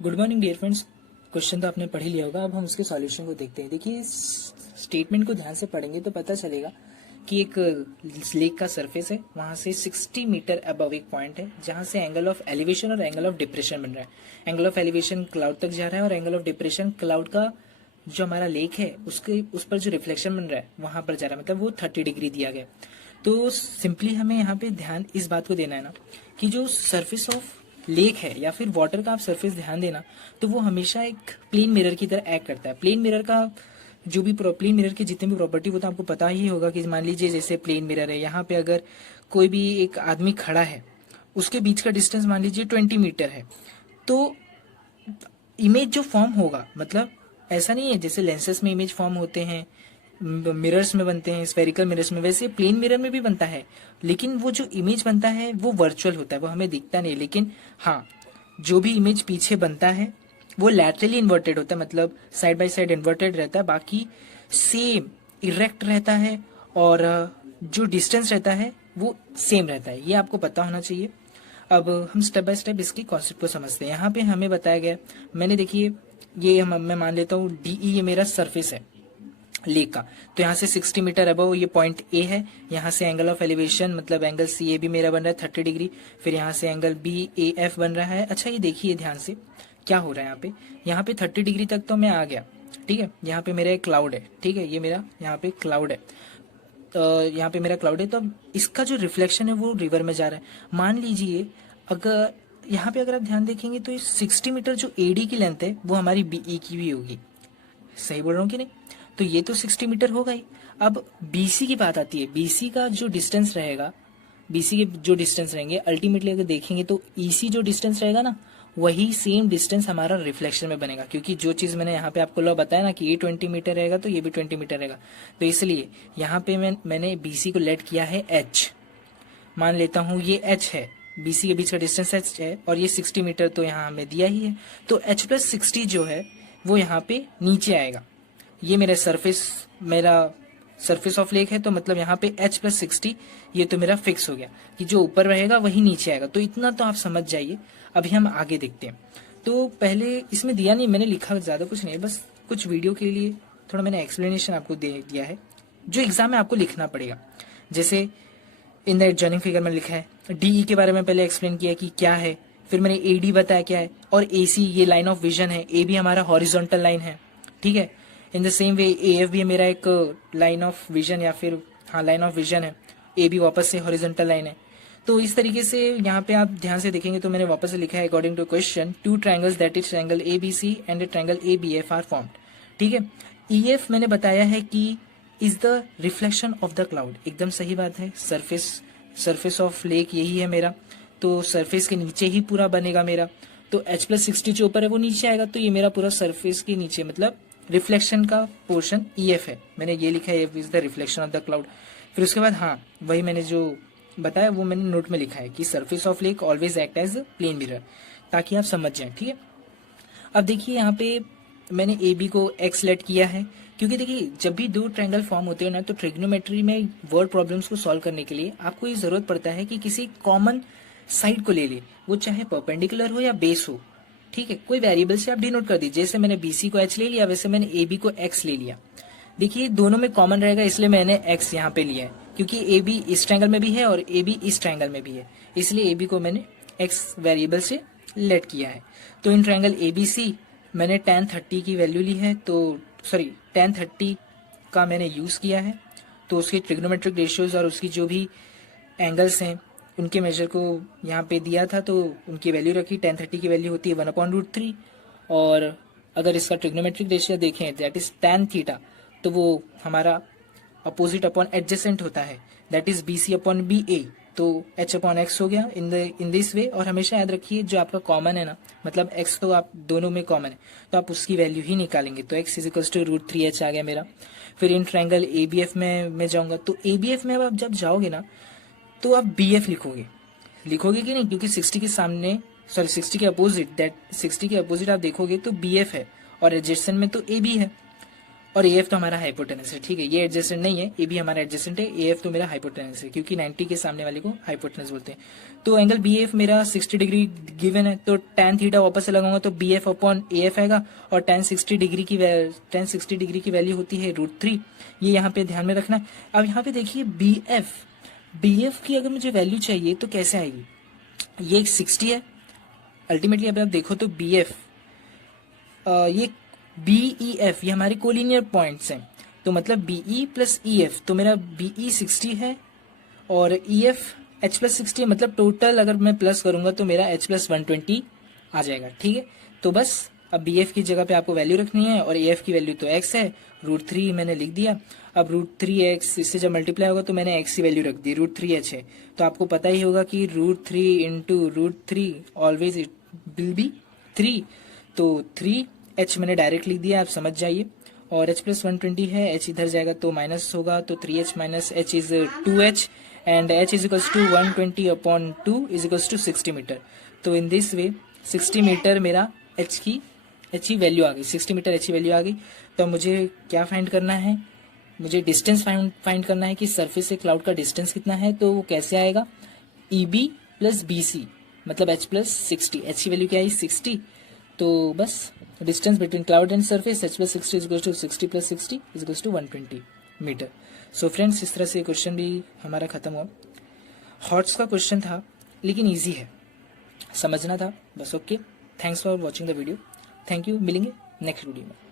Good morning dear friends. Question तो आपने पढ़ ही लिया होगा। अब हम उसके सॉल्यूशन को देखते हैं। देखिए, इस स्टेटमेंट को ध्यान से पढ़ेंगे तो पता चलेगा कि एक लेक का सरफेस है, वहां से 60 मीटर अबव एक पॉइंट है जहां से एंगल ऑफ एलिवेशन और एंगल ऑफ डिप्रेशन बन रहा है। एंगल ऑफ एलिवेशन क्लाउड तक जा रहा है और एंगल ऑफ डिप्रेशन क्लाउड का जो हमारा लेक है उसके उस पर जो रिफ्लेक्शन बन रहा है वहां पर जा रहा है, मतलब वो 30 डिग्री दिया गया। तो सिंपली हमें यहाँ पे ध्यान इस बात को देना है ना कि जो सरफेस ऑफ लेक है या फिर वाटर का आप सरफेस ध्यान देना तो वो हमेशा एक प्लेन मिरर की तरह एक्ट करता है। प्लेन मिरर का जो भी प्लेन मिरर की जितने भी प्रॉपर्टी वो तो आपको पता ही होगा कि मान लीजिए जैसे प्लेन मिरर है, यहाँ पे अगर कोई भी एक आदमी खड़ा है, उसके बीच का डिस्टेंस मान लीजिए 20 मीटर है, तो इमेज जो फॉर्म होगा, मतलब ऐसा नहीं है जैसे लेंसेस में इमेज फॉर्म होते हैं, मिरर्स में बनते हैं, स्फेरिकल मिरर्स में, वैसे प्लेन मिरर में भी बनता है, लेकिन वो जो इमेज बनता है वो वर्चुअल होता है, वो हमें दिखता नहीं। लेकिन हाँ, जो भी इमेज पीछे बनता है वो लैटरली इन्वर्टेड होता है, मतलब साइड बाय साइड इन्वर्टेड रहता है, बाकी सेम इरेक्ट रहता है और जो डिस्टेंस रहता है वो सेम रहता है। ये आपको पता होना चाहिए। अब हम स्टेप बाय स्टेप इसकी कॉन्सेप्ट को समझते हैं। यहाँ पे हमें बताया गया, मैंने देखिए ये मैं मान लेता हूँ डीई ये मेरा सरफेस है लेक का, तो यहाँ से 60 मीटर अबव ये पॉइंट ए है। यहाँ से एंगल ऑफ एलिवेशन मतलब एंगल सी ए भी मेरा बन रहा है 30 डिग्री। फिर यहाँ से एंगल बी ए एफ बन रहा है। अच्छा, ये देखिए ध्यान से क्या हो रहा है। यहाँ पे 30 डिग्री तक तो मैं आ गया, ठीक है। यहाँ पे मेरा एक क्लाउड है, ठीक है, ये मेरा यहाँ पे क्लाउड है, यहाँ पे मेरा क्लाउड है। तो अब इसका जो रिफ्लेक्शन है वो रिवर में जा रहा है। मान लीजिए अगर यहाँ पे अगर आप ध्यान देखेंगे तो 60 मीटर जो एडी की लेंथ है वो हमारी बीई की भी होगी। सही बोल रहा हूँ कि नहीं? तो ये तो 60 मीटर होगा ही। अब बीसी की बात आती है। बीसी का जो डिस्टेंस रहेगा, बीसी के जो डिस्टेंस रहेंगे अल्टीमेटली अगर देखेंगे तो ईसी जो डिस्टेंस रहेगा ना, वही सेम डिस्टेंस हमारा रिफ्लेक्शन में बनेगा, क्योंकि जो चीज मैंने यहाँ पे आपको लॉ बताया ना कि ये 20 मीटर रहेगा तो ये भी 20 मीटर रहेगा। तो इसलिए यहाँ पे मैंने बीसी को लेट किया है एच। मान लेता हूँ ये एच है, बीसी के बीच का डिस्टेंस एच है और ये 60 मीटर तो यहाँ हमें दिया ही है। तो एच प्लस 60 जो है वो यहाँ पे नीचे आएगा। ये मेरा सरफेस ऑफ लेक है, तो मतलब यहाँ पे h प्लस 60 ये तो मेरा फिक्स हो गया कि जो ऊपर रहेगा वही नीचे आएगा। तो इतना तो आप समझ जाइए। अभी हम आगे देखते हैं। तो पहले इसमें दिया नहीं, मैंने लिखा ज्यादा कुछ नहीं है, बस कुछ वीडियो के लिए थोड़ा मैंने एक्सप्लेनेशन आपको दे दिया है जो एग्जाम में आपको लिखना पड़ेगा। जैसे इन द एडजॉइनिंग फिगर में लिखा है, डीई के बारे में पहले एक्सप्लेन किया कि क्या है, फिर मैंने एडी बताया क्या है, और एसी ये लाइन ऑफ विजन है, ए भी हमारा हॉरिजॉन्टल लाइन है, ठीक है। In the same way A F भी मेरा एक लाइन ऑफ विजन या फिर हाँ लाइन ऑफ विजन है, ए भी वापस से हॉरिजॉन्टल लाइन है। तो इस तरीके से यहाँ पे आप ध्यान से देखेंगे तो मैंने वापस से लिखा है according to question, two triangles that is triangle A B C and triangle A B F are formed, ठीक है। ई एफ मैंने बताया है कि is the reflection of the cloud, एकदम सही बात है। सरफेस ऑफ लेक यही है मेरा, तो सरफेस के नीचे ही पूरा बनेगा मेरा। तो एच प्लस 60 जो ऊपर है वो नीचे आएगा, तो ये मेरा पूरा सरफेस के नीचे मतलब रिफ्लेक्शन का पोर्शन ई एफ है। मैंने ये लिखा है is the reflection of the cloud. फिर उसके बाद हाँ वही मैंने जो बताया वो मैंने नोट में लिखा है कि surface of lake always act as plane mirror, ताकि आप समझ जाए, ठीक है। अब देखिए यहाँ पे मैंने ए बी को एक्स लेट किया है, क्योंकि देखिए जब भी दो ट्रायंगल फॉर्म होते हैं ना तो ट्रिग्नोमेट्री में वर्ड प्रॉब्लम्स को सॉल्व करने के लिए आपको ये जरूरत पड़ता है कि किसी कॉमन साइड को ले ले, वो चाहे परपेंडिकुलर हो या बेस हो, ठीक है। कोई वेरिएबल से आप डिनोट कर दीजिए। जैसे मैंने बीसी को एच ले लिया, वैसे मैंने ए बी को एक्स ले लिया। देखिए दोनों में कॉमन रहेगा, इसलिए मैंने एक्स यहाँ पे लिया है, क्योंकि ए बी इस ट्रायंगल में भी है और ए बी इस ट्रायंगल में भी है, इसलिए ए बी को मैंने एक्स वेरिएबल से लेट किया है। तो इन ट्रायंगल ए बी सी मैंने tan 30 की वैल्यू ली है, तो सॉरी tan 30 का मैंने यूज किया है, तो उसके ट्रिग्नोमेट्रिक रेशियोज और उसकी जो भी एंगल्स हैं उनके मेजर को यहाँ पे दिया था, तो उनकी वैल्यू रखी। tan 30 की वैल्यू होती है 1/√3, और अगर इसका ट्रिग्नोमेट्रिक रेशियो देखें दैट इज tan थीटा, तो वो हमारा अपोजिट अपॉन एडजेसेंट होता है, that is BC upon BA, तो h अपॉन एक्स हो गया इन दिस वे। और हमेशा याद रखिए जो आपका कॉमन है ना, मतलब x तो आप दोनों में कॉमन है तो आप उसकी वैल्यू ही निकालेंगे, तो x इजिकल्स टू √3h आ गया मेरा। फिर इन ट्रायंगल ABF में मैं जाऊंगा, तो ABF में अब आप जब जाओगे ना तो आप BF लिखोगे कि नहीं, क्योंकि 60 के सामने सॉरी 60 के अपोजिट आप देखोगे तो BF है और एडजेसेंट में तो AB है। और ए एफ तो हमारा हाइपोटेनस है, ठीक है, ये एडजेसेंट नहीं है, ये भी हमारा एडजेसेंट है, ए एफ तो मेरा हाइपोटेनस है क्योंकि 90 के सामने वाले को हाइपोटेनस बोलते हैं। तो एंगल बी एफ मेरा 60 डिग्री गिवन है, तो tan थीटा वापस से लगाऊंगा तो B F upon A F आएगा, और tan 60 डिग्री की वैल्यू होती है √3, ये यहाँ पे ध्यान में रखना है। अब यहाँ पे देखिए बी एफ की अगर मुझे वैल्यू चाहिए तो कैसे आएगी, ये 60 है अल्टीमेटली। अब आप देखो तो बी एफ, ये बी ई एफ, ये हमारे कोलिनियर पॉइंट्स हैं, तो मतलब B E plus E F, तो मेरा बी ई 60 है और ई एफ एच प्लस 60 है, मतलब टोटल अगर मैं प्लस करूंगा तो मेरा एच प्लस 120 आ जाएगा, ठीक है। तो बस अब बी एफ की जगह पे आपको वैल्यू रखनी है, और ए एफ की वैल्यू तो एक्स है, √3 मैंने लिख दिया। अब √3x इससे जब मल्टीप्लाई होगा तो मैंने एक्स की वैल्यू रख दी, √3h है, तो आपको पता ही होगा कि √3 into √3 always it will be 3, तो 3h मैंने डायरेक्ट लिख दिया, आप समझ जाइए। और h प्लस 120 है, h इधर जाएगा तो माइनस होगा, तो 3h minus h is 2h, and h is equals to 120 upon 2 is equals to 60 meter. तो इन दिस वे 60 मीटर मेरा h की वैल्यू आ गई, 60 मीटर h की वैल्यू आ गई। तो मुझे क्या फाइंड करना है, मुझे डिस्टेंस फाइंड करना है कि सरफेस से क्लाउड का डिस्टेंस कितना है। तो वो कैसे आएगा, E B plus B C मतलब h प्लस 60, h की वैल्यू क्या है 60, तो बस distance between cloud and surface h plus 60 is equal to 60 plus 60 is equal to 120 meter. So friends, इस तरह से क्वेश्चन भी हमारा खत्म हुआ। हॉट्स का क्वेश्चन था लेकिन ईजी है, समझना था बस। Okay, thanks for watching the video, thank you, मिलेंगे नेक्स्ट वीडियो में।